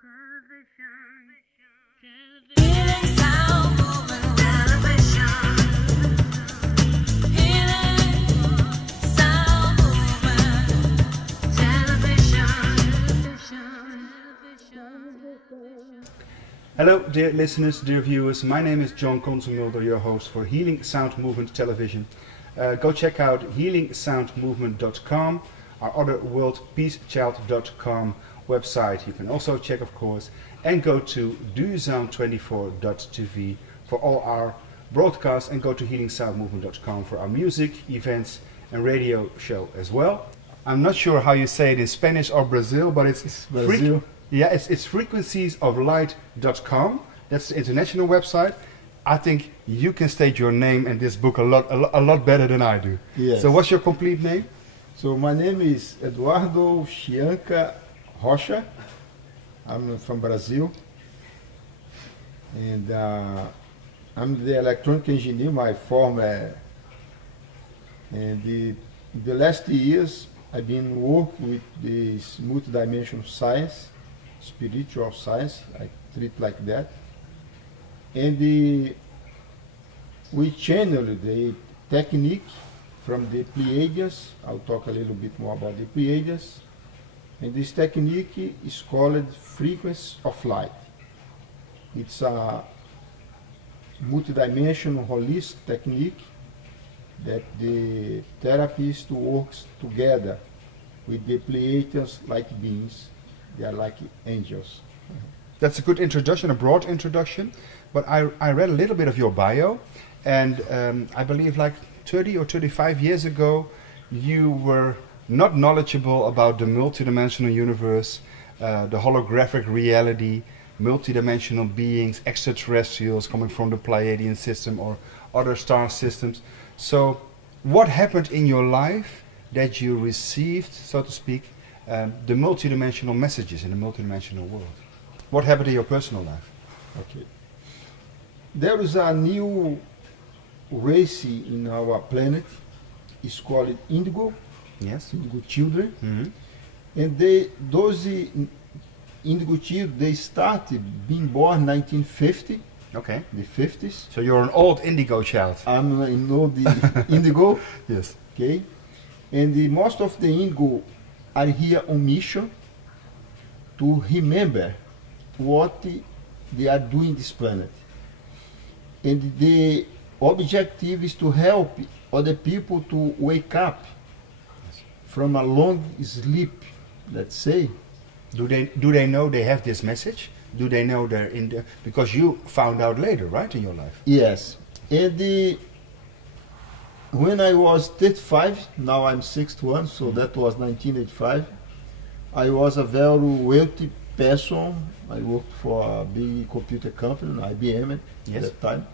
Healing Sound Movement Television. Healing Sound Movement Television. Hello dear listeners, dear viewers, my name is John Consemulder, your host for Healing Sound Movement Television. Go check out HealingSoundMovement.com, our other worldpeacechild.com website. You can also check, of course, and go to duurzaam24.tv for all our broadcasts, and go to HealingSoundMovement.com for our music, events and radio show as well. I'm not sure how you say it in Spanish or Brazil, but it's Brazil. It's Frequencies of Light.com. That's the international website. I think you can state your name and this book a lot better than I do. Yes. So what's your complete name? So my name is Eduardo Chianca Rocha. I'm from Brazil. And I'm the electronic engineer, my former. And the last years I've been working with this multidimensional science, spiritual science, I treat like that. And we channel the technique from the Pleiades. I'll talk a little bit more about the Pleiades. And this technique is called Frequencies of Light. It's a multidimensional holistic technique that the therapist works together with the Pleiadians like beings. They are like angels. That's a good introduction, a broad introduction. But I read a little bit of your bio, and I believe like 30 or 35 years ago, you were not knowledgeable about the multidimensional universe, the holographic reality, multidimensional beings, extraterrestrials coming from the Pleiadian system or other star systems. So what happened in your life that you received, so to speak, the multidimensional messages in the multidimensional world? What happened in your personal life? Okay. There is a new race in our planet. It's called indigo. Yes. Indigo children. Mm-hmm. And those indigo children, they started being born 1950. Okay. The 50s. So you're an old indigo child. I'm in all the indigo. Yes. Okay. And most of the indigo are here on mission to remember what they are doing this planet. And the objective is to help other people to wake up from a long sleep, let's say. Do they know they have this message? Do they know they're in the, because you found out later, right, in your life? Yes. And when I was 35, now I'm 61, so that was 1985, I was a very wealthy person. I worked for a big computer company, IBM at that time.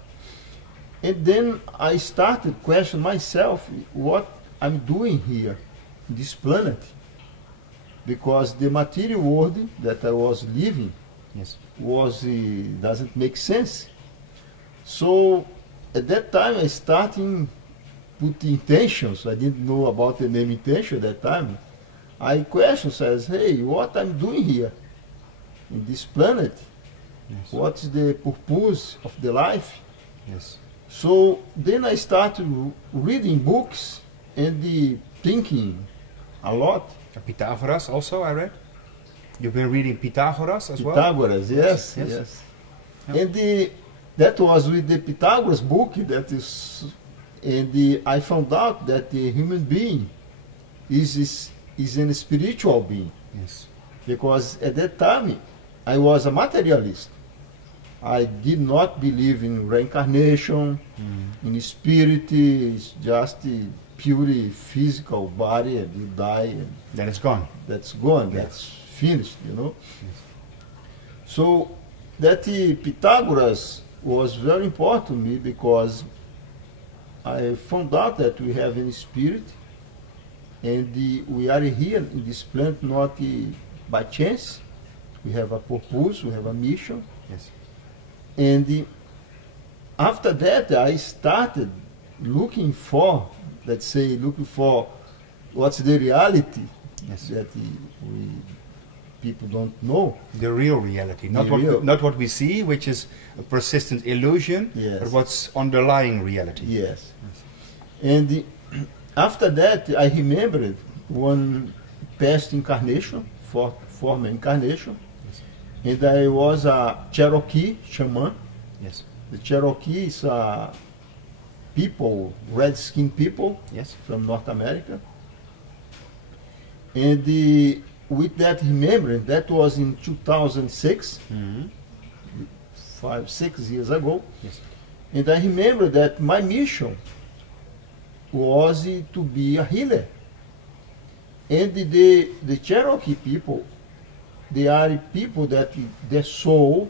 And then I started questioning myself what I'm doing here in this planet. Because the material world that I was living doesn't make sense. So at that time I started put intentions. I didn't know about the name intention at that time. I questioned, says, hey, what I'm doing here in this planet? Yes. What's the purpose of the life? Yes. So then I started reading books and thinking a lot. Pythagoras also, I read. You've been reading Pythagoras as well? Pythagoras, yes. Yep. And that was with the Pythagoras book. I found out that the human being is a spiritual being. Yes. Because at that time I was a materialist. I did not believe in reincarnation, in spirit. It's just a purely physical body, and you die and then it's gone. That's gone. Yeah. That's finished, you know. Yes. So that Pythagoras was very important to me, because I found out that we have a spirit, and we are here in this planet not by chance. We have a purpose, we have a mission. Yes. And after that I started looking for what's the reality that we people don't know. The real reality, not The not what we see, which is a persistent illusion, Yes. but what's underlying reality. Yes. And after that, I remembered one past incarnation, former incarnation, and I was a Cherokee shaman. Yes. The Cherokee is people, red-skinned people Yes. from North America. And with that remembering, that was in 2006, Mhm. 6 years ago. Yes. And I remember that my mission was to be a healer. And the Cherokee people, they are people that their soul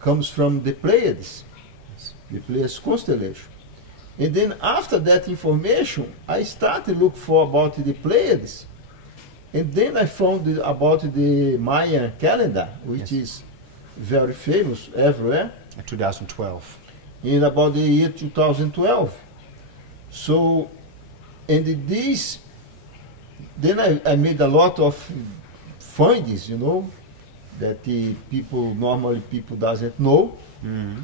comes from the Pleiades, the Pleiades constellation. And then after that information, I started to look for about the Pleiades. And then I found about the Mayan calendar, which Yes. is very famous everywhere, 2012. in about the year 2012. So, and this, then I made a lot of findings, that the normally people doesn't know. Mhm.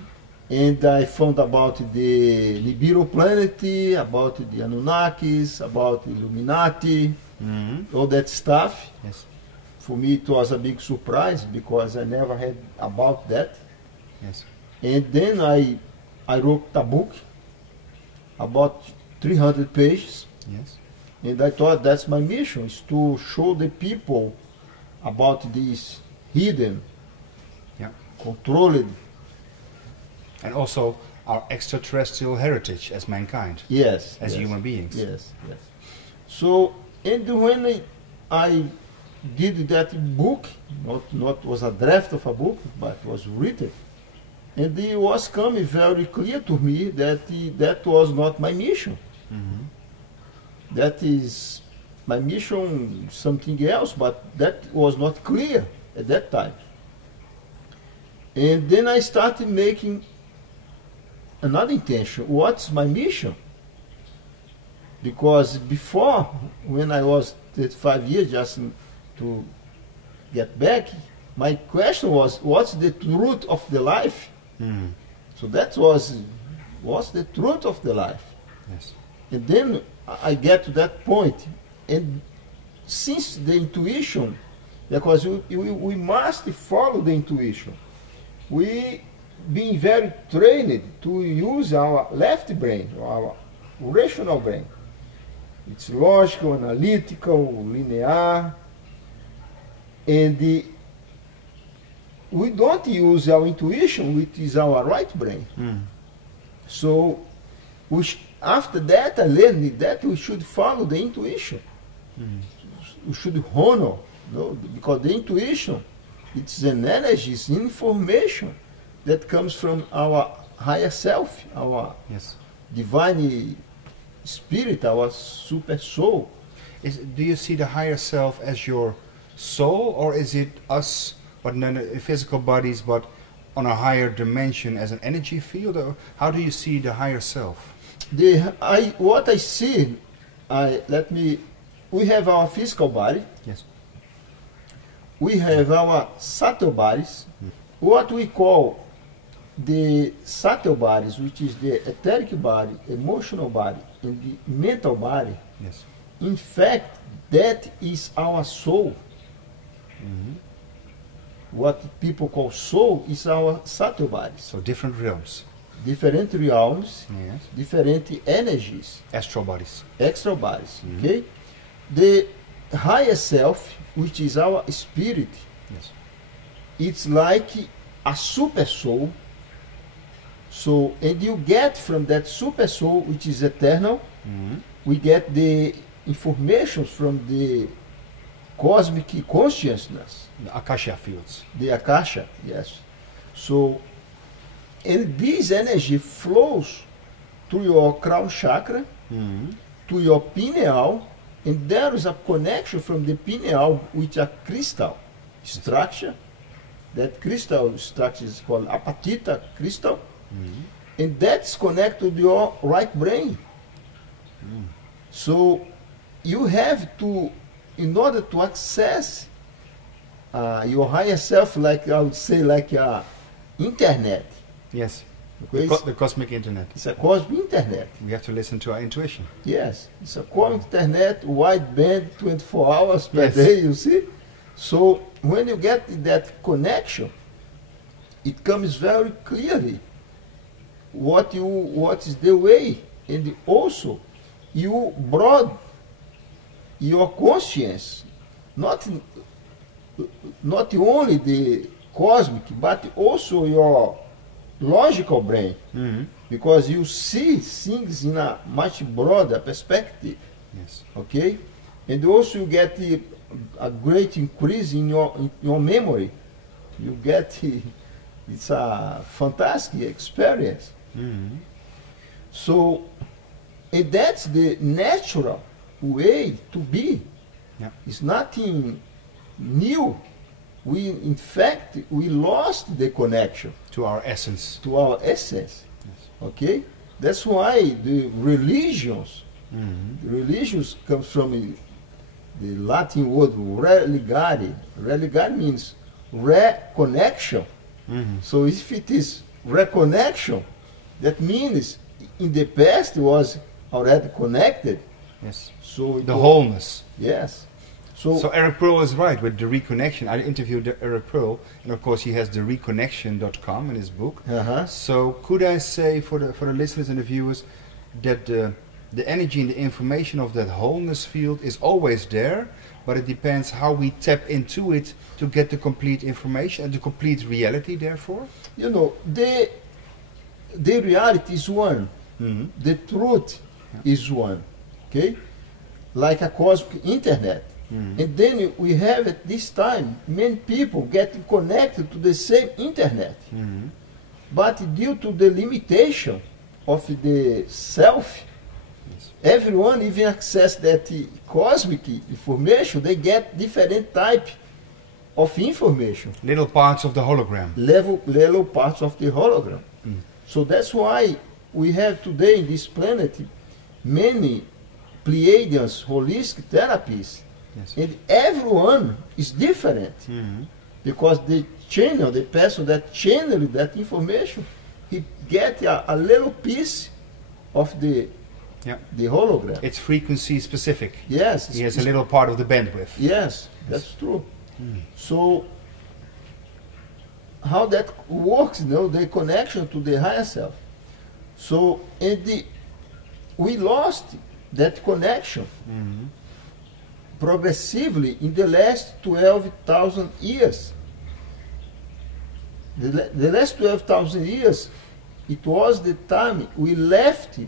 And I found about the Nibiru planet, about the Anunnakis, about the Illuminati, Mhm. all that stuff. Yes. For me, it was a big surprise because I never had about that. Yes. And then I wrote a book about 300 pages, Yes. and I thought that's my mission, is to show the people about this hidden, Yeah. controlled, And also our extraterrestrial heritage as mankind, yes, as yes, human beings. yes, yes. So, and when I did that book, not was a draft of a book, but was written, and it was coming very clear to me that that was not my mission. Mhm. That is my mission, something else, but that was not clear at that time. And then I started making another intention. What's my mission? Because before, when I was 35 years, just to get back, my question was, what's the truth of the life? Mhm. So that was, what's the truth of the life? Yes. And then I get to that point. And since the intuition, because we must follow the intuition, we being very trained to use our left brain, our rational brain. It's logical, analytical, linear, and we don't use our intuition, which is our right brain. Mhm. So after that, I learned that we should follow the intuition. Mhm. We should honor, because the intuition, it's an energy, it's information that comes from our higher self, our Yes. divine spirit, our super soul. Do you see the higher self as your soul, or is it us, but not in physical bodies, but on a higher dimension as an energy field? Or how do you see the higher self? What I see, we have our physical body, Yes. we have our subtle bodies, what we call the subtle bodies, which is the etheric body, emotional body, and the mental body. Yes. In fact, that is our soul. Mhm. What people call soul is our subtle bodies. So different realms. Different realms, Yes. different energies, Astral bodies. extra bodies. Mhm. Okay? The higher self, which is our spirit, Yes. it's like a super soul. So, and you get from that super soul, which is eternal, Mhm. we get the information from the cosmic consciousness, The Akasha fields. the Akasha, yes. So, and this energy flows to your crown chakra, Mhm. to your pineal, and there is a connection from the pineal with a crystal structure. That crystal structure is called apatita crystal, Mhm. and that's connected to your right brain. So you have to, in order to access your higher self, like I would say, like internet. Yes. Okay? The cosmic internet. It's a cosmic internet. We have to listen to our intuition. Yes, it's a cosmic internet, wideband, 24 hours per Yes. day, you see? So when you get that connection, it comes very clearly what is the way, and also you brought your conscience, not only the cosmic, but also your logical brain, because you see things in a much broader perspective. Yes. Okay, and also you get a great increase in your memory. You get it's a fantastic experience. So, and that's the natural way to be. Yeah. It's nothing new. In fact, we lost the connection To our essence. to our essence. Yes. Okay, that's why the religions. Religions comes from the Latin word religare. Religare means reconnection. So if it is reconnection, that means in the past it was already connected. Yes. So it The was- wholeness. Yes. So Eric Pearl is right with the reconnection. I interviewed Eric Pearl, and of course he has the reconnection.com in his book. Uh-huh. So could I say for the listeners and the viewers that the energy and the information of that wholeness field is always there, but it depends how we tap into it to get the complete information and the complete reality, therefore? You know, the reality is one. The truth is one. Okay? Like a cosmic internet. And then we have at this time many people getting connected to the same internet. But due to the limitation of the self, everyone even access that cosmic information, they get different type of information. Little parts of the hologram. Little parts of the hologram. So that's why we have today in this planet many Pleiadians holistic therapies, Yes. and everyone is different because the person that channeled that information, he get a little piece of the Yeah. hologram. It's frequency specific. Yes, He has a little part of the bandwidth. Yes, that's true. So, how that works, the connection to the higher self. So, we lost that connection progressively in the last 12,000 years. The last 12,000 years, it was the time we left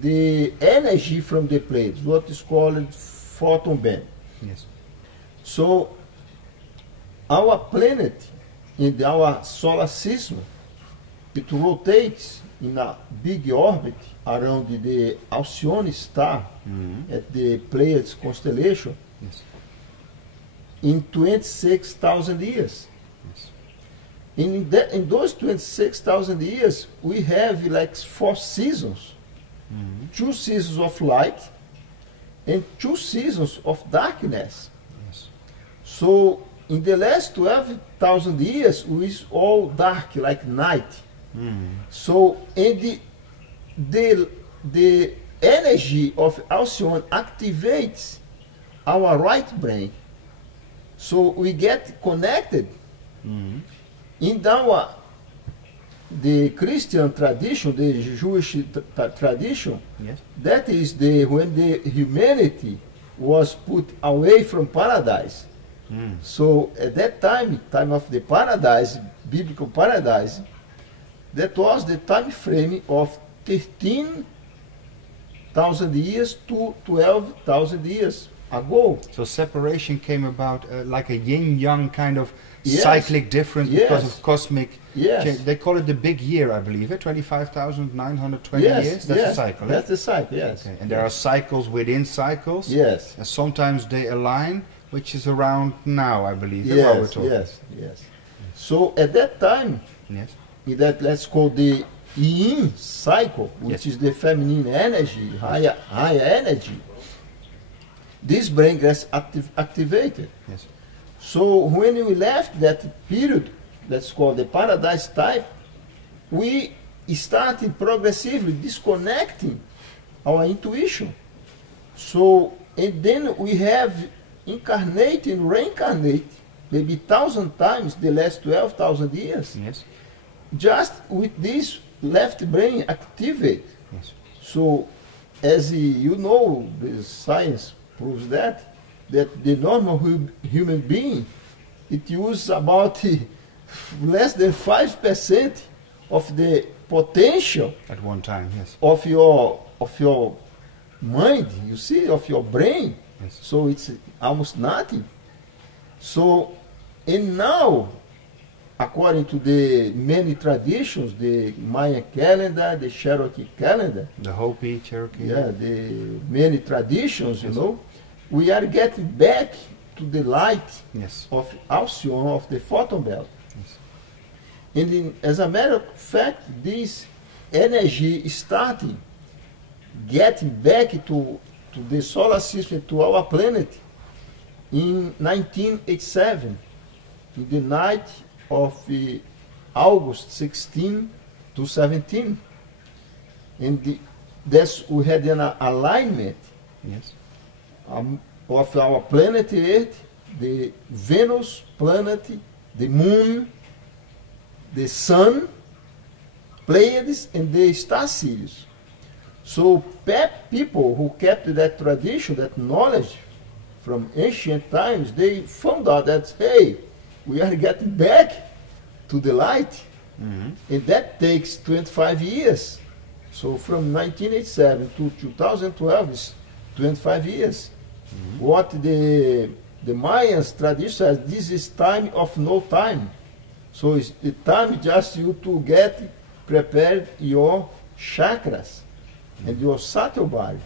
the energy from the plates, what is called photon band. Yes. So our planet in our solar system, it rotates in a big orbit around the Alcyone star at the Pleiades constellation Yes. in 26,000 years. Yes. In those 26,000 years, we have like 4 seasons. 2 seasons of light and 2 seasons of darkness. Yes. So in the last 12,000 years, it is all dark, like night. So and the energy of Alcyone activates our right brain. So we get connected in the Christian tradition, the Jewish tradition. Yes. That is when the humanity was put away from paradise. So at that time of the paradise, biblical paradise, that was the time frame of 13,000 years to 12,000 years ago. So separation came about like a yin-yang kind of Yes. cyclic difference because Yes. of cosmic Yes. change. They call it the big year, I believe, 25,920 years. That's a cycle. That's the cycle, yes. Okay. And there are cycles within cycles. Yes. And sometimes they align, which is around now, I believe. That's what we're Yes, talking. yes. So at that time, Yes. in that let's call the yin cycle, which Yes. is the feminine energy, higher energy, this brain gets activated. Yes. So when we left that period, that's called the paradise type, we started progressively disconnecting our intuition. So, and then we have incarnate and reincarnate maybe 1,000 times the last 12,000 years, Yes. just with this left brain activate. Yes. So, as you know, the science proves that the normal human being, it uses about less than 5% of the potential At one time, yes. of your mind, you see, of your brain. Yes. So it's almost nothing. So, and now, according to the many traditions, the Maya calendar, the Cherokee calendar, The Hopi, Cherokee. yeah, the many traditions, you Yes. know, we are getting back to the light Yes. of Alcyon, of the photon belt. Yes. And as a matter of fact, this energy is starting getting back to the solar system, to our planet, in 1987, in the night of August 16 to 17. And we had an alignment Yes. of our planet Earth, the Venus planet, the Moon, the Sun, Pleiades, and the star Sirius. So people who kept that tradition, that knowledge from ancient times, they found out that, hey, we are getting back to the light. And that takes 25 years. So from 1987 to 2012 is 25 years. What the Mayans tradition says, this is time of no time. So it's the time just you to get prepared your chakras and your subtle body,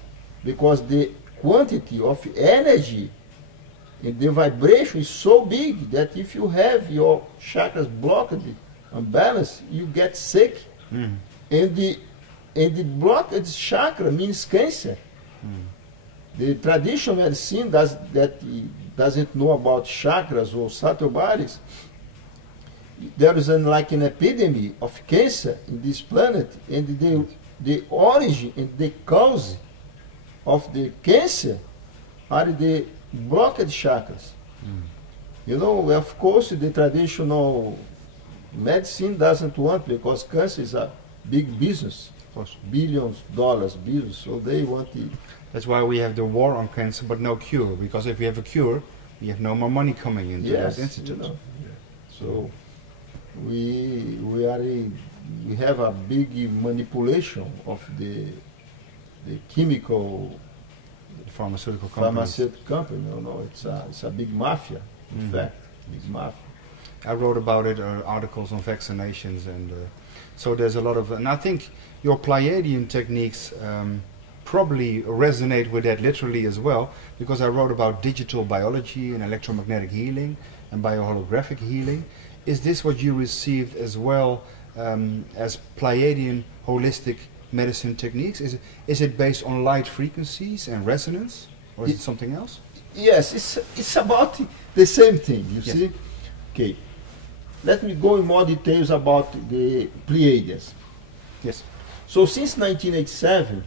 because the quantity of energy and the vibration is so big that if you have your chakras blocked, unbalanced, you get sick. And the blocked chakra means cancer. The traditional medicine doesn't know about chakras or subtle bodies. There is like an epidemic of cancer in this planet, and the origin and the cause of the cancer are the blocked chakras. You know, of course, the traditional medicine doesn't want, because cancer is a big business, Of course. billions dollars business, so they want it. That's why we have the war on cancer, but no cure. Because if we have a cure, we have no more money coming into those You institutes. know. So we have a big manipulation of the chemical The pharmaceutical companies. pharmaceutical company. No, it's a big mafia. In fact, big mafia. I wrote about it, articles on vaccinations, and so there's a lot of. And I think your Pleiadian techniques probably resonate with that literally as well, because I wrote about digital biology and electromagnetic healing and bioholographic healing. Is this what you received as well as Pleiadian holistic medicine techniques? Is it based on light frequencies and resonance, or is it something else? Yes, it's about the same thing, you Yes. see. Okay, let me go in more details about the Pleiades. Yes. So since 1987,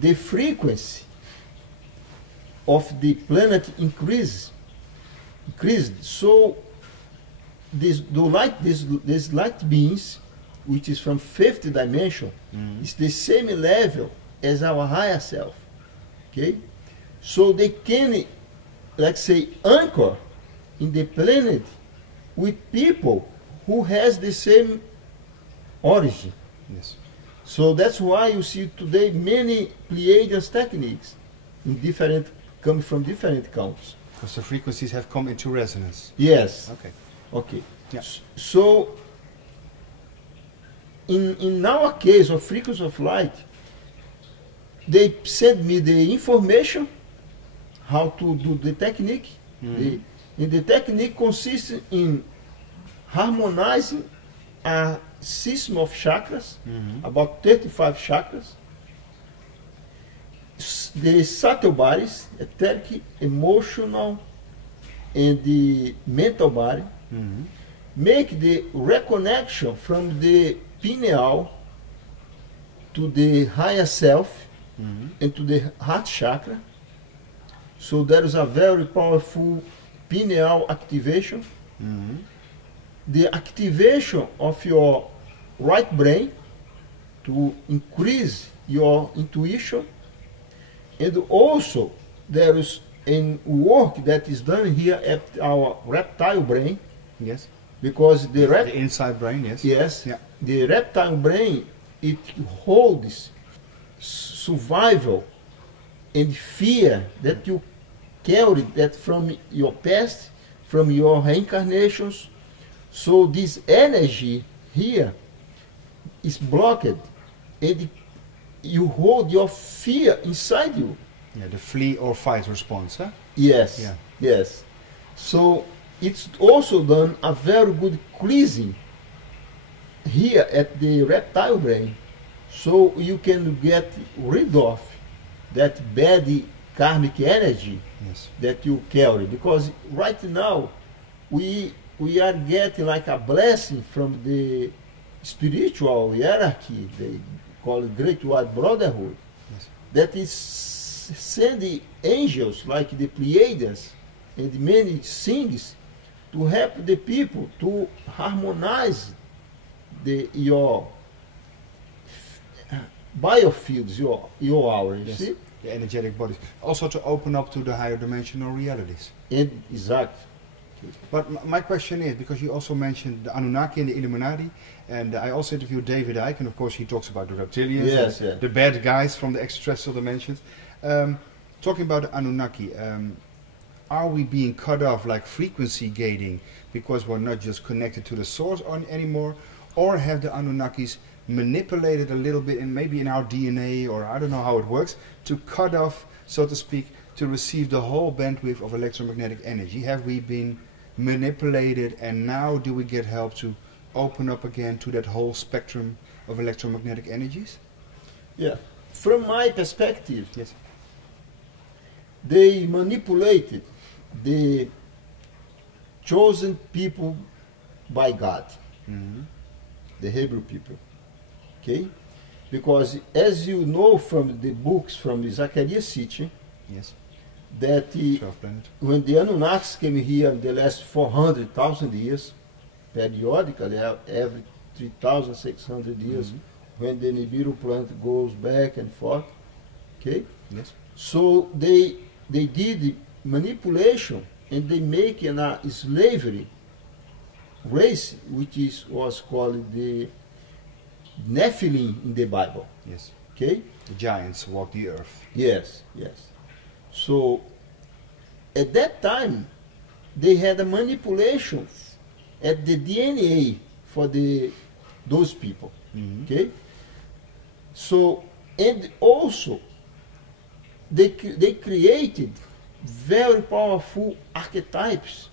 the frequency of the planet increased. So these light beings, which is from fifth dimension, is the same level as our higher self. Okay, so they can, let's say, anchor in the planet with people who has the same origin. Yes. So that's why you see today many Pleiadian techniques coming from different countries. Because the frequencies have come into resonance. Yes. Okay. Okay. Yeah. So in our case of Frequencies of Light, they send me the information how to do the technique. And the technique consists in harmonizing a system of chakras, about 35 chakras, the subtle bodies, etheric, emotional, and the mental body, Mhm. make the reconnection from the pineal to the higher self Mhm. and to the heart chakra. So there is a very powerful pineal activation. Mhm. The activation of your right brain to increase your intuition, and also there is a work that is done here at our reptile brain, Yes. because the The inside brain, yes. yes, Yeah. the reptile brain, it holds survival and fear that you carry that from your past, from your reincarnations. So this energy here is blocked, and you hold your fear inside you. Yeah, the flee or fight response, huh? Yes, Yeah. yes. So it's also done a very good cleansing here at the reptile brain, so you can get rid of that bad karmic energy Yes. that you carry. Because right now we are getting like a blessing from the spiritual hierarchy, they call it Great White Brotherhood, Yes. that is sending angels like the Pleiades and many things to help the people to harmonize your biofields, your aura, you Yes. see? The energetic bodies. Also to open up to the higher dimensional realities. And exact. But my question is, because you also mentioned the Anunnaki and the Illuminati, and I also interviewed David Icke, and of course he talks about the reptilians, Yes, and yeah. the bad guys from the extraterrestrial dimensions. Talking about the Anunnaki, are we being cut off like frequency gating because we're not just connected to the source anymore, or have the Anunnakis manipulated a little bit, and maybe in our DNA, or I don't know how it works, to cut off, so to speak, to receive the whole bandwidth of electromagnetic energy? Have we been manipulated, and now do we get help to open up again to that whole spectrum of electromagnetic energies? Yeah. From my perspective, Yes. they manipulated the chosen people by God, Mm-hmm. the Hebrew people. Okay? Because as you know from the books from Zacchaeus City, Yes. that 12th planet. when the Anunnakis came here in the last 400,000 years, periodically every 3,600 years, Mhm. when the Nibiru planet goes back and forth, okay? Yes. So they did manipulation, and they make a slavery race, which was called the Nephilim in the Bible. Yes. Okay? The giants walk the earth. Yes, yes. So at that time, they had a manipulation at the DNA for those people. Mm-hmm. Okay? So, and also, they created very powerful archetypes,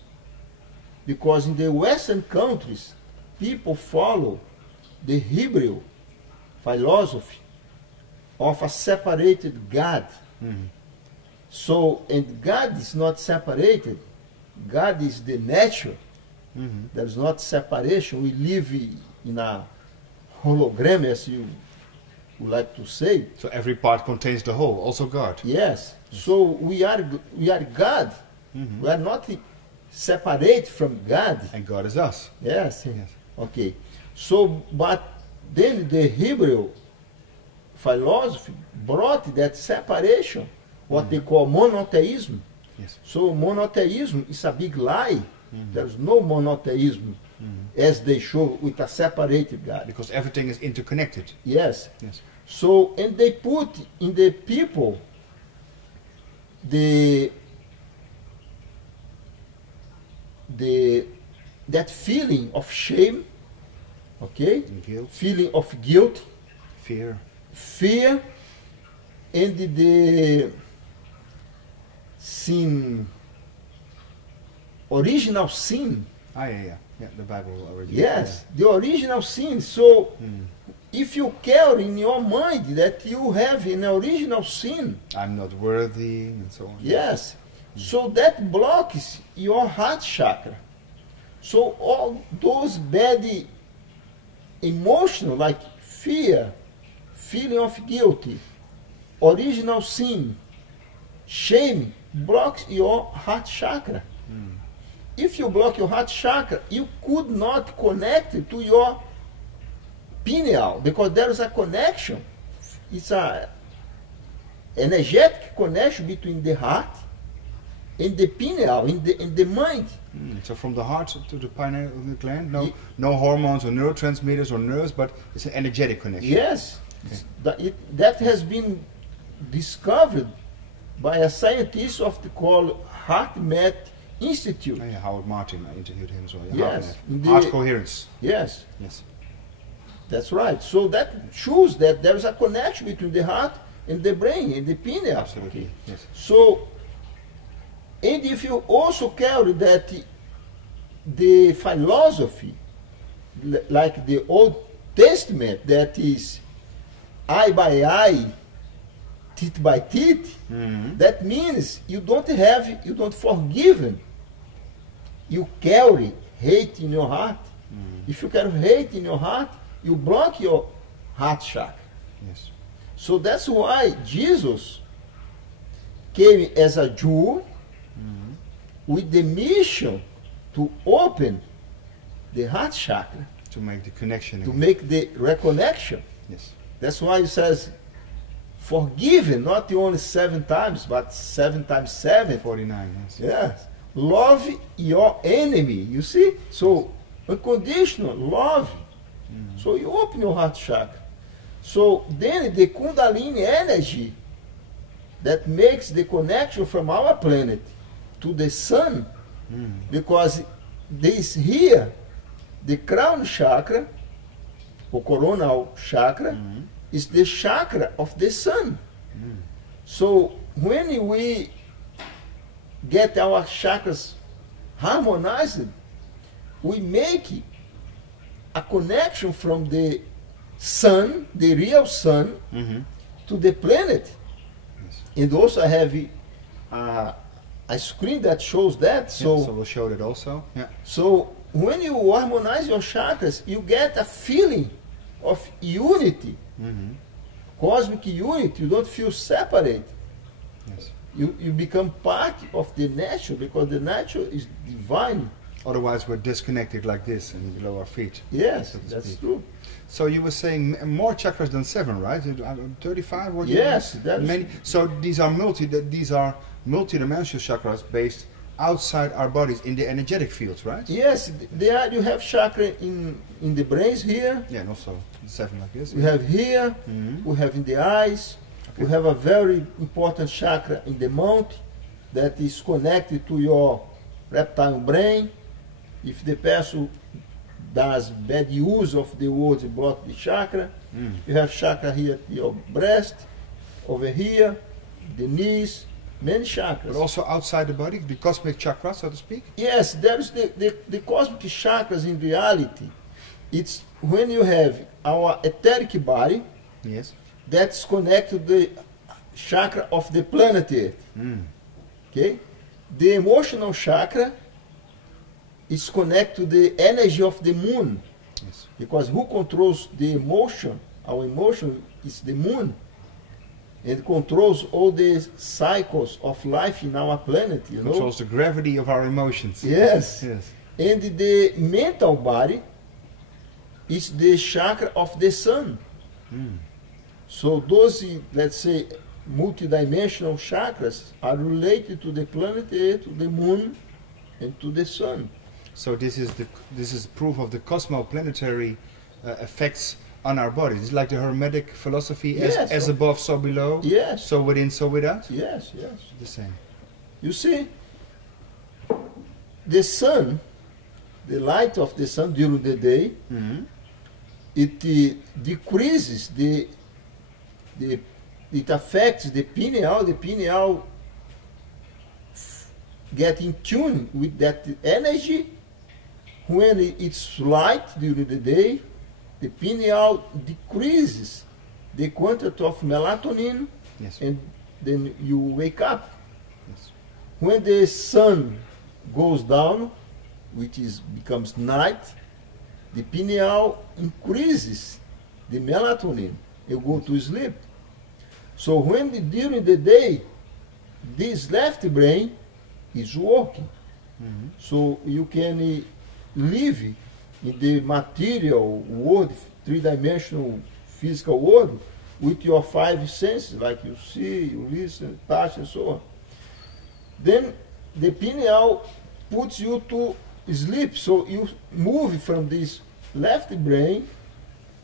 because in the Western countries, people follow the Hebrew philosophy of a separated God. Mm-hmm. So, and God is not separated. God is the nature. Mm-hmm. There is not separation. We live in a hologram, as you would like to say. So every part contains the whole, also God. Yes. So we are God. Mm-hmm. We are not separate from God. And God is us. Yes. Yes. Okay. So, but then the Hebrew philosophy brought that separation, what they call monotheism. Yes. So monotheism is a big lie. Mhm. There's no monotheism as they show with a separated God. Because everything is interconnected. Yes. Yes. So, and they put in the people that feeling of shame, okay? And guilt, Feeling of guilt, fear. fear, and the sin, original sin. Ah, yeah. Yeah, the Bible already. Yes, the original sin. So, Mm. if you carry in your mind that you have an original sin, I'm not worthy, and so on. yes, so that blocks your heart chakra. So all those bad emotions like fear, feeling of guilty, original sin, shame, blocks your heart chakra. If you block your heart chakra, you could not connect it to your pineal, because there is a connection. It's a energetic connection between the heart and the pineal, in the mind. So from the heart to the pineal gland, no hormones or neurotransmitters or nerves, but it's an energetic connection. Yes, Okay. that has been discovered by a scientist of the called HeartMath Institute. Oh, yeah, Howard Martin, I interviewed him as well. Yes, in the- Heart coherence. Yes, Yes. that's right. So that shows that there is a connection between the heart and the brain and the pineal. Absolutely. Okay. Yes. So, and if you also carry that the philosophy, like the Old Testament, that is eye by eye, teeth by teeth, that means you don't forgive. You carry hate in your heart. If you carry hate in your heart, you block your heart chakra. Yes. So that's why Jesus came as a Jew with the mission to open the heart chakra, To make the connection. to again. make the reconnection. Yes. That's why it says, forgiven, not only 7 times, but 7 times 7. 49. Yes. Yes. Love your enemy. You see? So, unconditional love. So you open your heart chakra. So then the Kundalini energy that makes the connection from our planet to the sun, because this here, the crown chakra, or coronal chakra, is the chakra of the sun. So when we get our chakras harmonized, we make a connection from the sun, the real sun, to the planet. Yes. And also I have a screen that shows that. So we'll show that also. Yeah. So when you harmonize your chakras, you get a feeling of unity, cosmic unity. You don't feel separate. Yes. You become part of the nature, because the nature is divine. Otherwise, we're disconnected like this and below our feet. Yes, So to that's speak. true. So you were saying more chakras than 7, right? 35? What do you- Yes, that is- many. So these are multi-dimensional chakras based outside our bodies in the energetic fields, right? Yes, there you have chakra in the brains here. Yeah, and also 7 like this. We have here, we have in the eyes, we have a very important chakra in the mouth that is connected to your reptile brain. If the person does bad use of the words, block the chakra. You have chakra here at your breast, over here, the knees, many chakras. But also outside the body, the cosmic chakra, so to speak. Yes, there is the cosmic chakras in reality. It's when you have our etheric body Yes. that's connected to the chakra of the planet Earth. Okay? The emotional chakra is connected to the energy of the moon. Yes. Because who controls the emotion? Our emotion is the moon. It controls all the cycles of life in our planet, you know? Controls the gravity of our emotions. Yes. Yes. And the mental body is the chakra of the sun. So those, let's say, multidimensional chakras are related to the planet Earth, to the moon, and to the sun. So this is proof of the cosmoplanetary effects on our bodies. It's like the Hermetic philosophy, Yes. as above, so below. Yes. So within, so without. Yes, yes. The same. You see, the sun, the light of the sun during the day, it decreases it affects the pineal. The pineal get in tune with that energy. When it's light during the day, the pineal decreases the quantity of melatonin, Yes. and then you wake up. Yes. When the sun goes down, which becomes night, the pineal increases the melatonin. You go to sleep. So during the day, this left brain is working. So you can live in the material world, three-dimensional physical world, with your five senses, like you see, you listen, touch, and so on. Then the pineal puts you to sleep, so you move from this left brain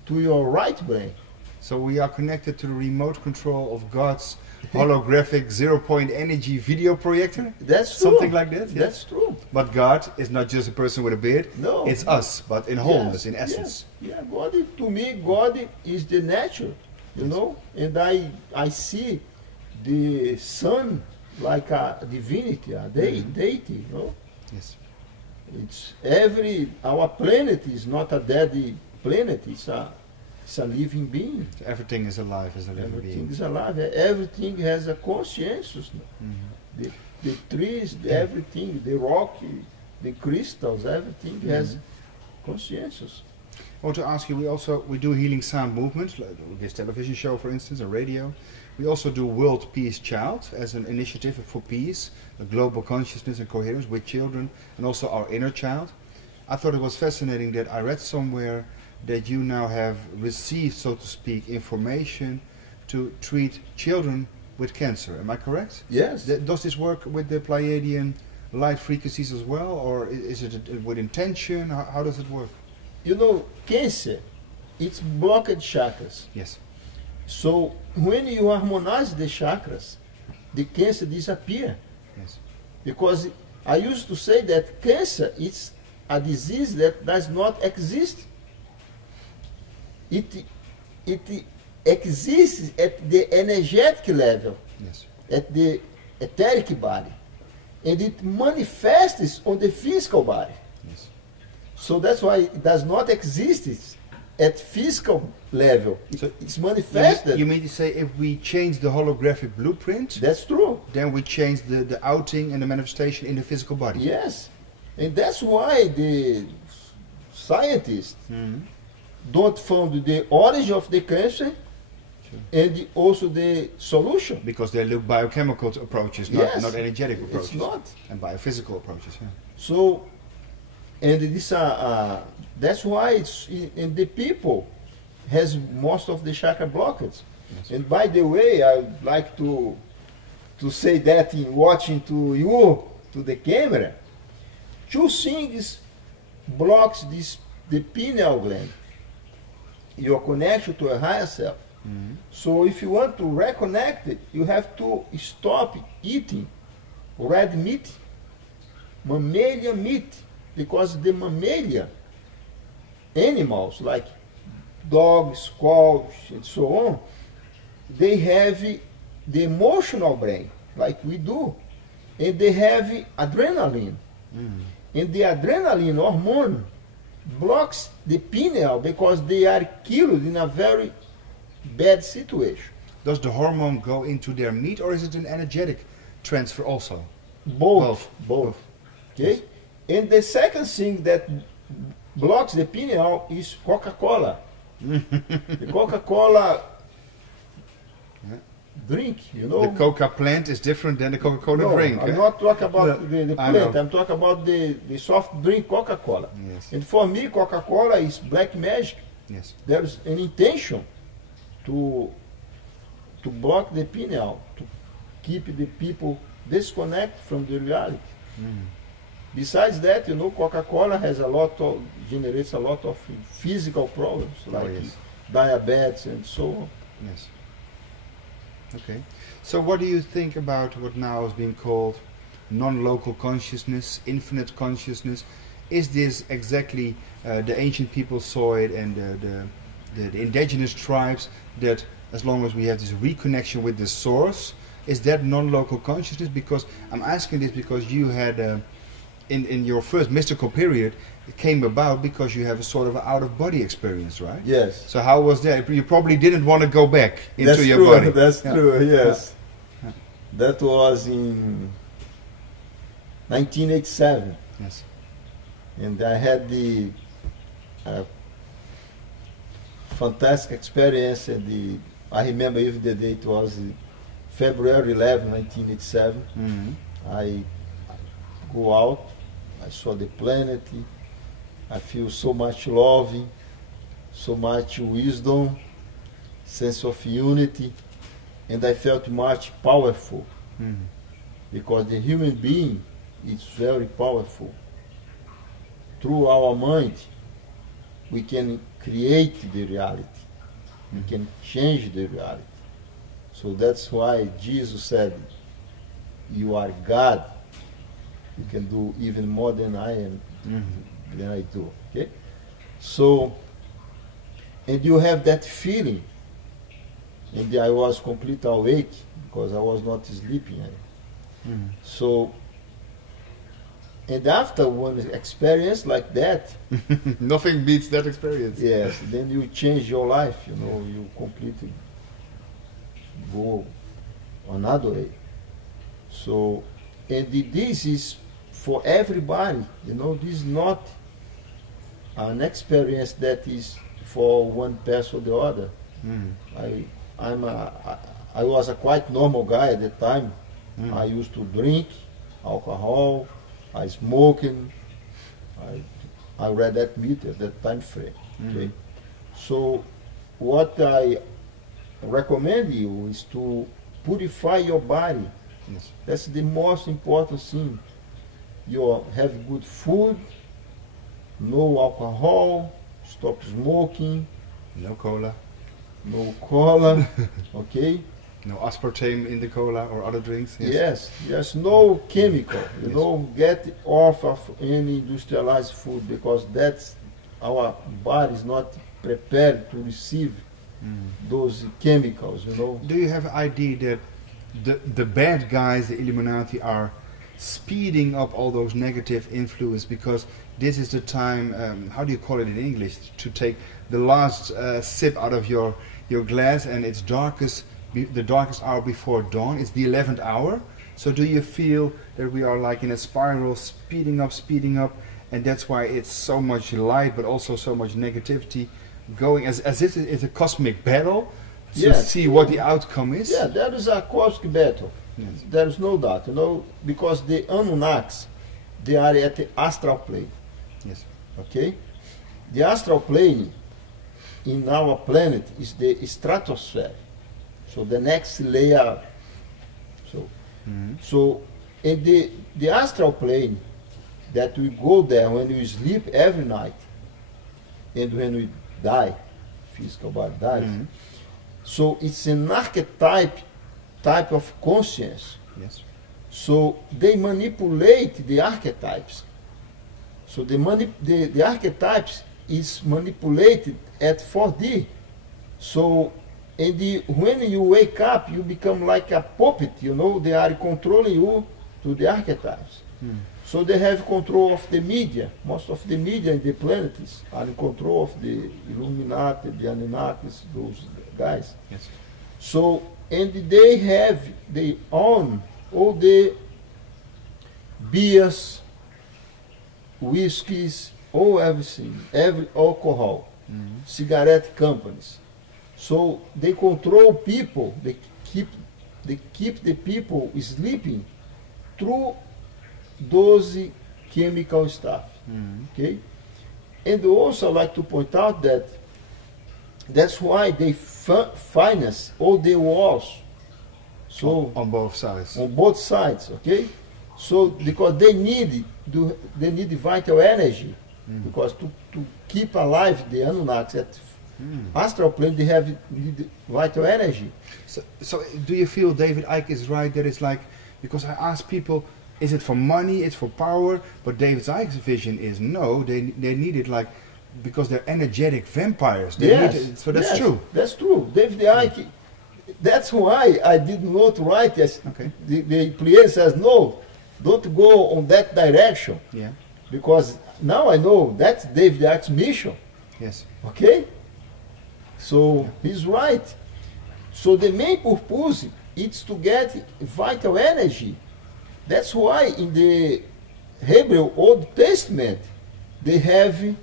to your right brain. So we are connected to the remote control of God's holographic zero-point energy video projector? That's true. Something like that? Yes. That's true. But God is not just a person with a beard. No. It's us, but in wholeness, in essence. Yeah, God, to me, God is the nature, you know, and I see the sun like a divinity, a deity, you know. Yes. Our planet is not a dead planet, it's a living being. So everything is alive as a living Everything being. is alive. Everything has a conscience. The trees, everything, the rock, the crystals, everything has conscience. I want to ask you, we do Healing Sound Movement, like this television show for instance, a radio. We also do World Peace Child as an initiative for peace, a global consciousness and coherence with children and also our inner child. I thought it was fascinating that I read somewhere that you now have received, so to speak, information to treat children with cancer. Am I correct? Yes. Does this work with the Pleiadian light frequencies as well, or is it with intention? How does it work? You know, cancer, it's blocked chakras. Yes. So when you harmonize the chakras, the cancer disappears. Yes. Because I used to say that cancer is a disease that does not exist. It exists at the energetic level, Yes. at the etheric body, and it manifests on the physical body. Yes. So that's why it does not exist at physical level. So It's manifested. You mean to say if we change the holographic blueprint, That's true. then we change the outing and the manifestation in the physical body? Yes. And that's why the scientists don't find the origin of the cancer and also the solution. Because they look biochemical approaches, Yes. not energetic approaches. It's not. And biophysical approaches, yeah. So, and this that's why and the people has most of the chakra blockage. Yes. And by the way, I would like to say that in watching to you, to the camera, two things blocks the pineal gland, your connection to a higher self. So if you want to reconnect it, you have to stop eating red meat, mammalian meat, because the mammalian animals like dogs, squirrels, and so on, they have the emotional brain, like we do, and they have adrenaline. And the adrenaline hormone blocks the pineal because they are killed in a very bad situation. Does the hormone go into their meat, or is it an energetic transfer also? Both. Both. Okay? Yes. And the second thing that blocks the pineal is Coca-Cola. The Coca-Cola drink, you know. The coca plant is different than the Coca-Cola No, drink. I'm eh? not talking about the I plant, know. I'm talking about the soft drink Coca-Cola. Yes. And for me, Coca-Cola is black magic. Yes. There is an intention to block the pineal, to keep the people disconnected from the reality. Besides that, you know, Coca-Cola generates a lot of physical problems like yes. diabetes and so on. Yes. Okay. So what do you think about what now is being called non-local consciousness, infinite consciousness? Is this exactly the ancient people saw it, and the indigenous tribes, that as long as we have this reconnection with the source, is that non-local consciousness? Because I'm asking this because you had in your first mystical period, it came about because you have a sort of out-of-body experience, right? Yes. So how was that? You probably didn't want to go back into That's your true. body. That's Yeah. true, yes. Yeah. That was in 1987. Yes. And I had the fantastic experience. And I remember even the date was February 11, 1987. I go out, I saw the planet, I feel so much love, so much wisdom, sense of unity, and I felt much powerful, because the human being is very powerful. Through our mind, we can create the reality, we can change the reality. So that's why Jesus said, you are God, you can do even more than I am, than I do. Okay? So, and you have that feeling, and I was completely awake because I was not sleeping. So, and after one experience like that, Nothing beats that experience. yes, then you change your life, you know, you completely go another way. So, and this is for everybody, you know, this is not an experience that is for one person or the other. I was a quite normal guy at the time. I used to drink alcohol, I smoking, I read that meter, that time frame. Okay? So what I recommend you is to purify your body. Yes. That's the most important thing. You have good food, no alcohol, stop smoking, No cola, no cola, okay? no aspartame in the cola or other drinks. Yes, no chemical. You Yes. know, get off of any industrialized food, because that's our body is not prepared to receive those chemicals. You know. Do you have an idea that the bad guys, the Illuminati, are speeding up all those negative influence, because this is the time, how do you call it in English, to take the last sip out of your glass, and it's the darkest hour before dawn. It's the 11th hour. So do you feel that we are like in a spiral, speeding up, and that's why it's so much light but also so much negativity going, as this is a cosmic battle to Yes. see what the outcome is? Yeah, that is a cosmic battle. Yes. There is no doubt, you know, because the Anunnakis, they are at the astral plane. Yes. Okay? The astral plane in our planet is the stratosphere. So the next layer. So in the astral plane, that we go there when we sleep every night, and when we die, physical body dies. So it's an type of conscience. Yes. So they manipulate the archetypes. So the archetypes is manipulated at 4D. So when you wake up, you become like a puppet, you know, they are controlling you to the archetypes. So they have control of the media. Most of the media in the planets are in control of the Illuminati, the Anunnakis, those guys. Yes. So, and they own all the beers, whiskeys, all everything, every alcohol, cigarette companies. So they control people, they keep the people sleeping through those chemical stuff. Okay? And also I'd like to point out that that's why they finance all the wars. So On both sides. on both sides, okay? So because they need vital energy, because to keep alive the Anunnakis at astral plane, they need vital energy. So do you feel David Icke is right that it's like, because I ask people, is it for money, it's for power, but David Icke's vision is no, they need it like, because they're energetic vampires. They Yes, need it, so that's yes, true. That's true. David Icke, that's why I did not write as Okay. the player says, no, don't go on that direction, Yeah. because now I know that's David Icke's mission. Yes. Okay? So he's right. So the main purpose is to get vital energy. That's why in the Hebrew Old Testament, they have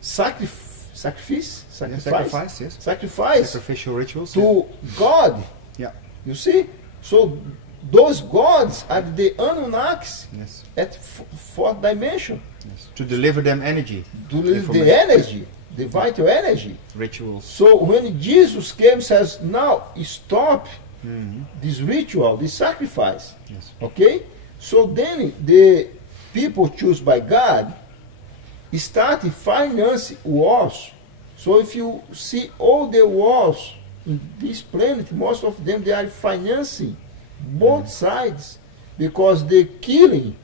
sacrifice, Sacrifice, yes. sacrifice Sacrificial rituals. to God. Yeah. You see? So those gods are the Anunnakis Yes. at fourth dimension. Yes. To deliver them energy. To live the Information. energy, the vital energy. Rituals. So when Jesus came, says, now stop Mhm. this ritual, this sacrifice. Yes. Okay? So then the people choose by God start finance wars. So if you see all the wars in this planet, most of them they are financing both sides, because the killing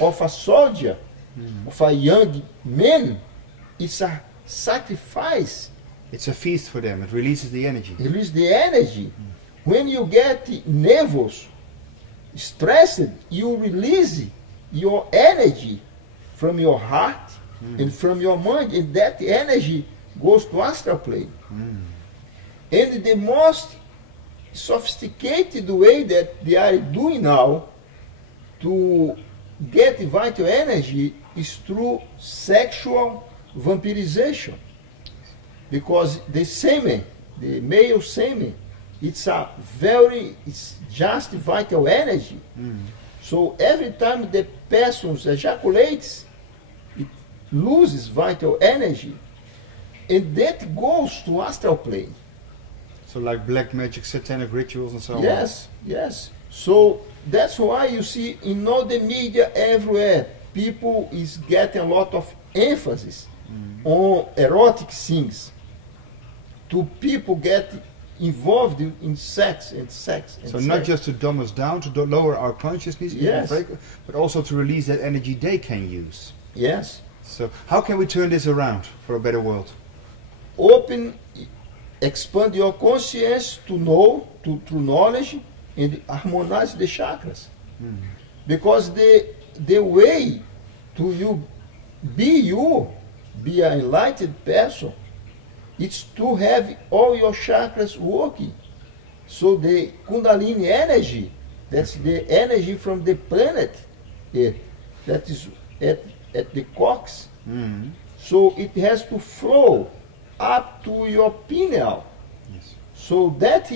of a soldier, of a young man, is a sacrifice. It's a feast for them. It releases the energy. Release the energy. When you get nervous, stressed, you release your energy from your heart and from your mind, and that energy goes to astral plane. And the most sophisticated way that they are doing now to get vital energy is through sexual vampirization. Because the semen, the male semen, it's just vital energy. So every time the person ejaculates, it loses vital energy, and that goes to astral plane. So like black magic, satanic rituals and so on. Yes, yes. So that's why you see in all the media everywhere, people is getting a lot of emphasis on erotic things. To people get involved in sex and sex. And So sex. not just to dumb us down, to lower our consciousness, Yes. but also to release that energy they can use. Yes. So how can we turn this around for a better world? Open, expand your conscience to know, through knowledge, and harmonize the chakras. Because the way to be an enlightened person, it's to have all your chakras working. So the Kundalini energy, that's the energy from the planet Earth, that is at the cox. So it has to flow up to your pineal. Yes. So that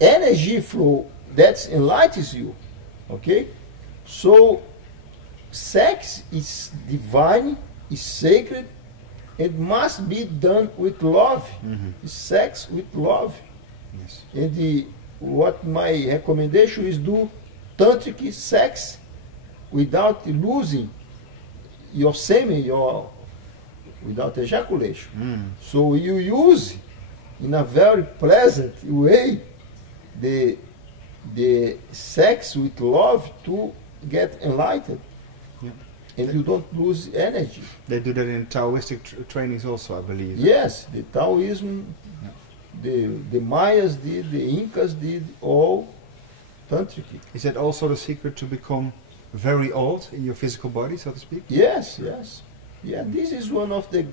energy flow, that enlightens you. Okay? So sex is divine, is sacred, it must be done with love. Sex with love. Yes. And what my recommendation is, do tantric sex without losing your semen, without ejaculation. So you use in a very pleasant way the sex with love to get enlightened. Yeah. And you don't lose energy. They do that in Taoistic trainings also, I believe. Yes, the Taoism, the Mayas did, the Incas did, all tantric. Is that also the secret to become very old in your physical body, so to speak? Yes, yes. Yeah, this is one of the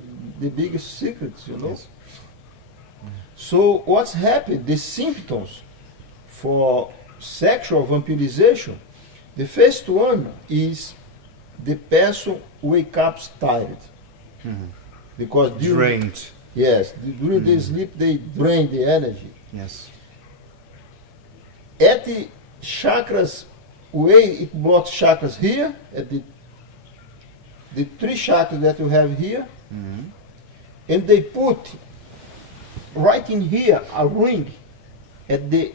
biggest secrets, you know. Yes. So what's happened, the symptoms for sexual vampirization, the first one is the person wake up tired. Because Drained. yes, during the sleep they drain the energy. Yes. At the chakras way, it blocks chakras here, at the three chakras that you have here, and they put right in here a ring at the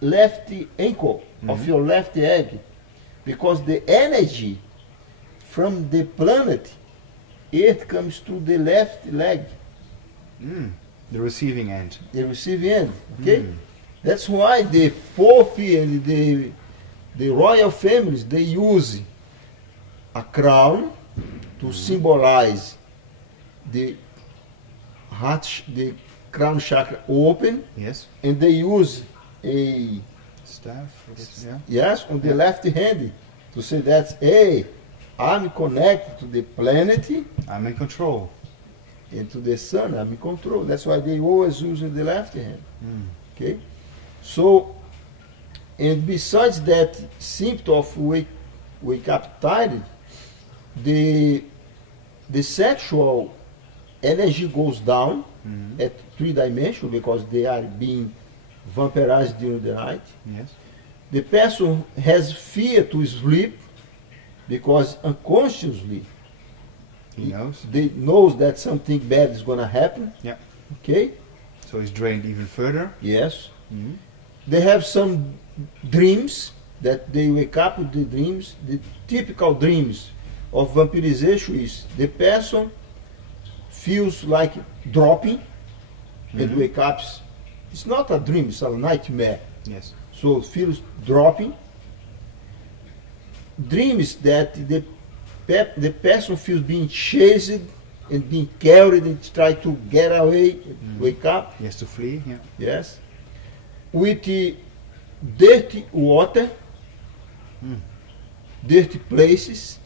left ankle of your left leg, because the energy from the planet Earth comes to the left leg, The receiving end. the receiving end. Okay, that's why the Pope and the royal families, they use a crown to symbolize the heart, the crown chakra open, Yes. and they use a Staff. Yeah. yes on the left hand to say that, hey, I'm connected to the planet I'm in control. and to the sun, I'm in control. That's why they always use the left hand. Okay, so, and besides that symptom of wake up tired, the sexual energy goes down at 3 dimensions because they are being vampirized during the night. Yes. The person has fear to sleep because unconsciously He knows. they knows that something bad is going to happen. Yeah. Okay? So he's drained even further. Yes. Mhm. They have some dreams that they wake up with the dreams. The typical dreams of vampirization is the person feels like dropping and wake up. It's not a dream, it's a nightmare. Yes. So feels dropping. Dreams that the person feels being chased and being carried and try to get away, wake up. He has to flee. Yeah. Yes. With the dirty water, dirty places,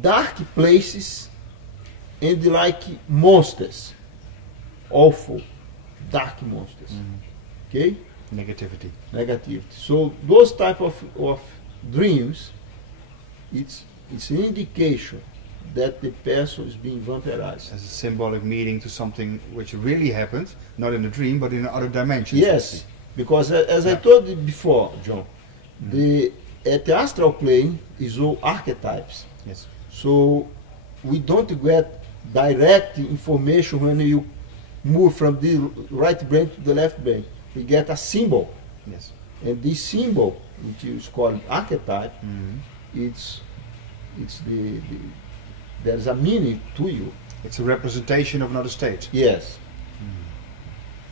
dark places, and like monsters. Awful, dark monsters. Okay? Negativity. Negativity. So those type of dreams, it's an indication that the person is being vampirized. As a symbolic meaning to something which really happened, not in a dream, but in other dimensions. Yes, because as I told you before, John, at the astral plane is all archetypes. Yes. So we don't get direct information when you move from the right brain to the left brain. We get a symbol, Yes. and this symbol, which is called archetype, it's there's a meaning to you. It's a representation of another state. Yes.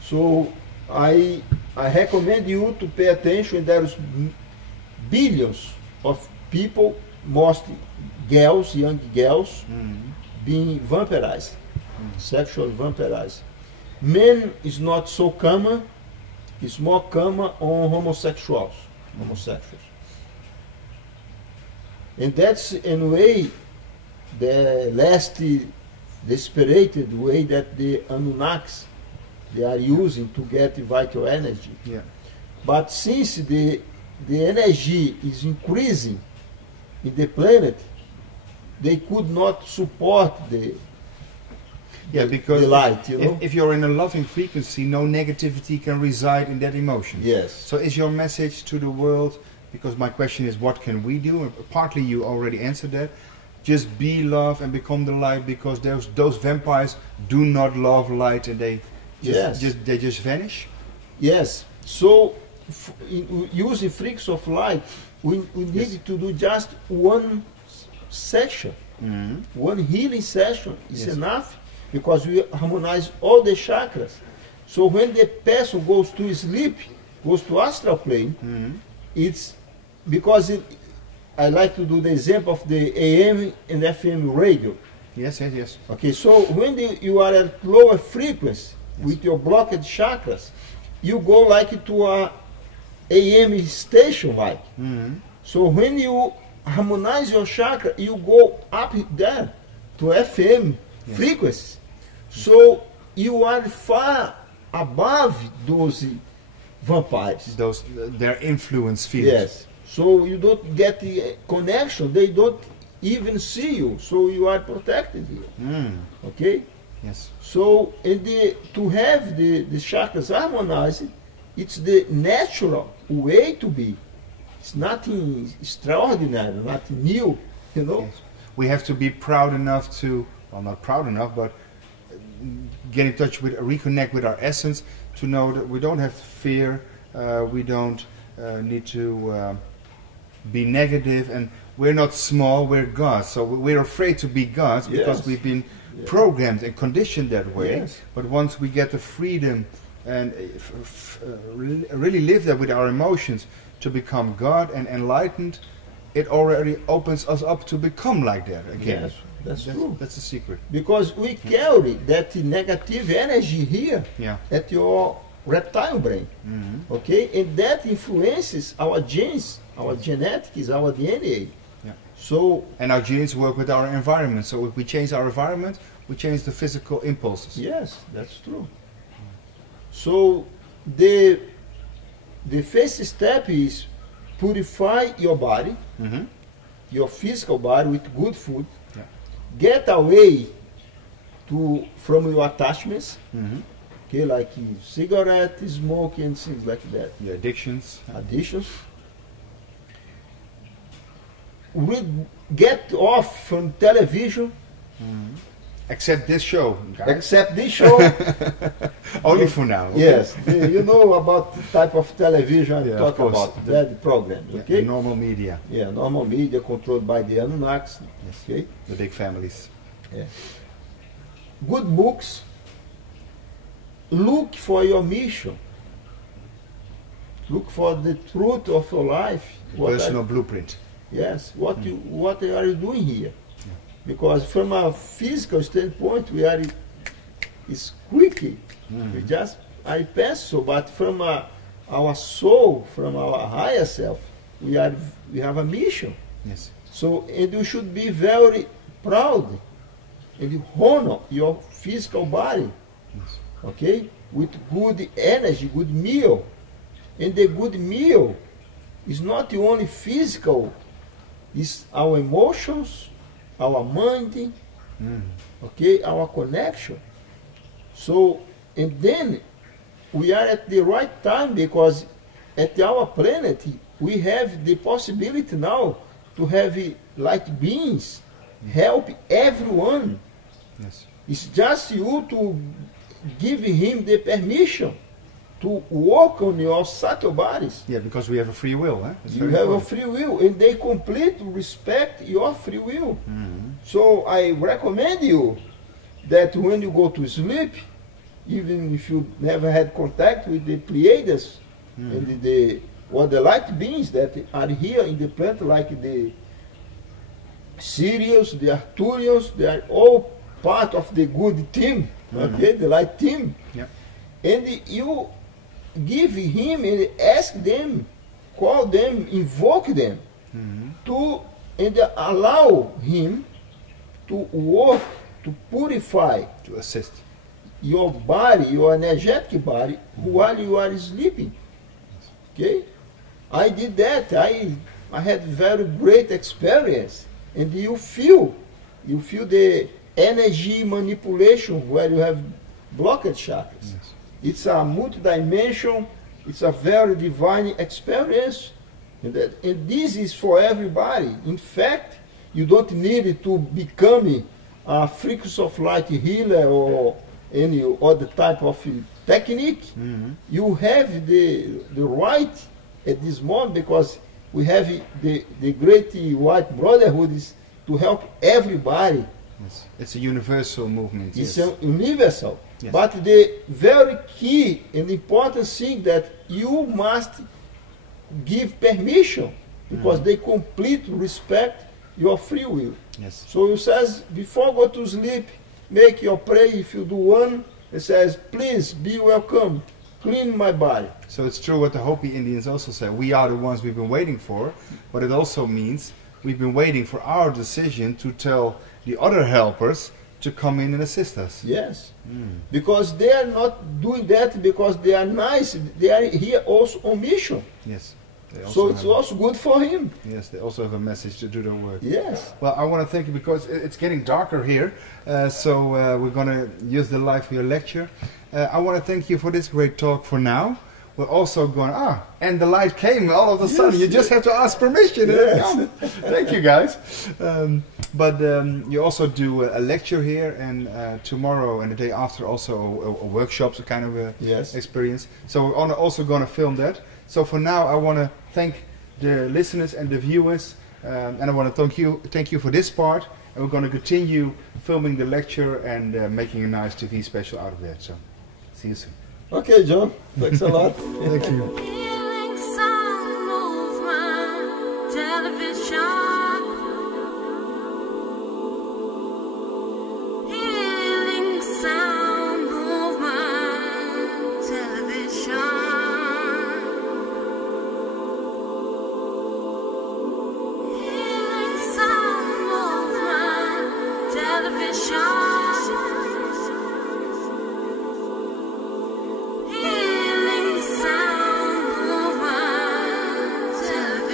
So I recommend you to pay attention. There's billions of people, mostly girls, young girls, being vampirized, sexually vampirized. Men is not so common. It's more common on homosexuals. And that's in a way the last desperate way that the Anunnakis they are using to get vital energy. Yeah. But since the energy is increasing in the planet, they could not support the Because the light, you know. if you're in a loving frequency, no negativity can reside in that emotion. Yes. So is your message to the world, because my question is what can we do? And partly you already answered that. Just be love and become the light, because those vampires do not love light and they just vanish. Yes. So using freaks of light, we need to do just one session. One healing session is enough, because we harmonize all the chakras. So when the person goes to sleep, goes to astral plane, it's because I like to do the example of the AM and FM radio. Yes. Okay, so when you are at lower frequency with your blocked chakras, you go like to a AM station like. So when you harmonize your chakra, you go up there to FM frequency. So you are far above those vampires. Their influence fields. Yes. So you don't get the connection. They don't even see you. So you are protected here. Okay. Yes. So to have the chakras harmonized, it's the natural way to be. It's nothing extraordinary, nothing new. You know. Yes. We have to be proud enough to, well, not proud enough, but get in touch with, reconnect with our essence, to know that we don't have fear, we don't need to be negative, and we're not small, we're gods. So we're afraid to be gods because we've been programmed and conditioned that way. Yes. But once we get the freedom and really live that with our emotions to become God and enlightened, it already opens us up to become like that again. Yes, that's true. That's the secret. Because we carry that negative energy here at your reptile brain. Okay? And that influences our genes, our genetics, our DNA. So, and our genes work with our environment. So if we change our environment, we change the physical impulses. yes, that's true. So the first step is purify your body, Mhm. your physical body with good food, Yeah. get away from your attachments, Mhm. okay, like cigarette smoking and things like that, The addictions. additions. Get off from television, Except this show, guys. except this show. Only for now. Okay? Yes, you know about the type of television I Yeah, of talk course. about, that program, Yeah, okay? normal media. Yeah, normal media controlled by the Anunnakis, Yes. okay? The big families. Yeah. Good books. Look for your mission. Look for the truth of your life. Personal blueprint. Yes, what are you doing here? Because from a physical standpoint, we are is quick. We just are pass so, but from our soul, from our higher self, we have a mission. Yes. So, and you should be very proud and honor your physical body, Yes. okay, with good energy, good meal. And the good meal is not only physical, it's our emotions, our mind, okay, our connection. So, and then we are at the right time because at our planet we have the possibility now to have light beings help everyone. Yes. It's just you to give him the permission to work on your subtle bodies. Yeah, because we have a free will. Huh? It's You very have a important. free will, and they completely respect your free will. So I recommend you that when you go to sleep, even if you never had contact with the Pleiades and the light beings that are here in the planet, like the Sirius, the Arcturians, they are all part of the good team, okay, the light team. Yeah. And you give him and ask them, call them, invoke them to and allow him to work to purify To assist. your body, your energetic body, while you are sleeping. Okay? I did that. I had very great experience. And you feel the energy manipulation where you have blocked chakras. Yes. It's a multi-dimension, it's a very divine experience. And this is for everybody. In fact, you don't need to become a Frequencies of Light healer or any other type of technique. You have the right at this moment because we have the great white brotherhood is to help everybody. Yes. It's a universal movement. It's Yes. universal. Yes. But the very key and important thing that you must give permission because they completely respect your free will. Yes. So it says, before go to sleep, make your prayer. If you do one, it says, please be welcome, clean my body. So it's true what the Hopi Indians also say. We are the ones we've been waiting for, but it also means we've been waiting for our decision to tell the other helpers to come in and assist us. Yes. Because they are not doing that because they are nice. They are here also on mission. Yes. They So also it's have- also good for him. Yes, they also have a message to do their work. Yes. Well, I want to thank you because it's getting darker here, so we're going to use the light for your lecture. I want to thank you for this great talk for now. We're also going, and the light came all of a sudden. You just have to ask permission. And it Yes. comes. Thank you, guys. But you also do a lecture here, and tomorrow and the day after also a workshop, so kind of a Yes. experience. So we're also going to film that. So for now, I want to thank the listeners and the viewers, and I want to thank you for this part. And we're going to continue filming the lecture and making a nice TV special out of that. So see you soon. Okay, John. Thanks a lot. Thank you. Healing Sound Movement Television. Healing Sound Movement Television. Healing Sound Movement Television. Healing Sound Movement Television.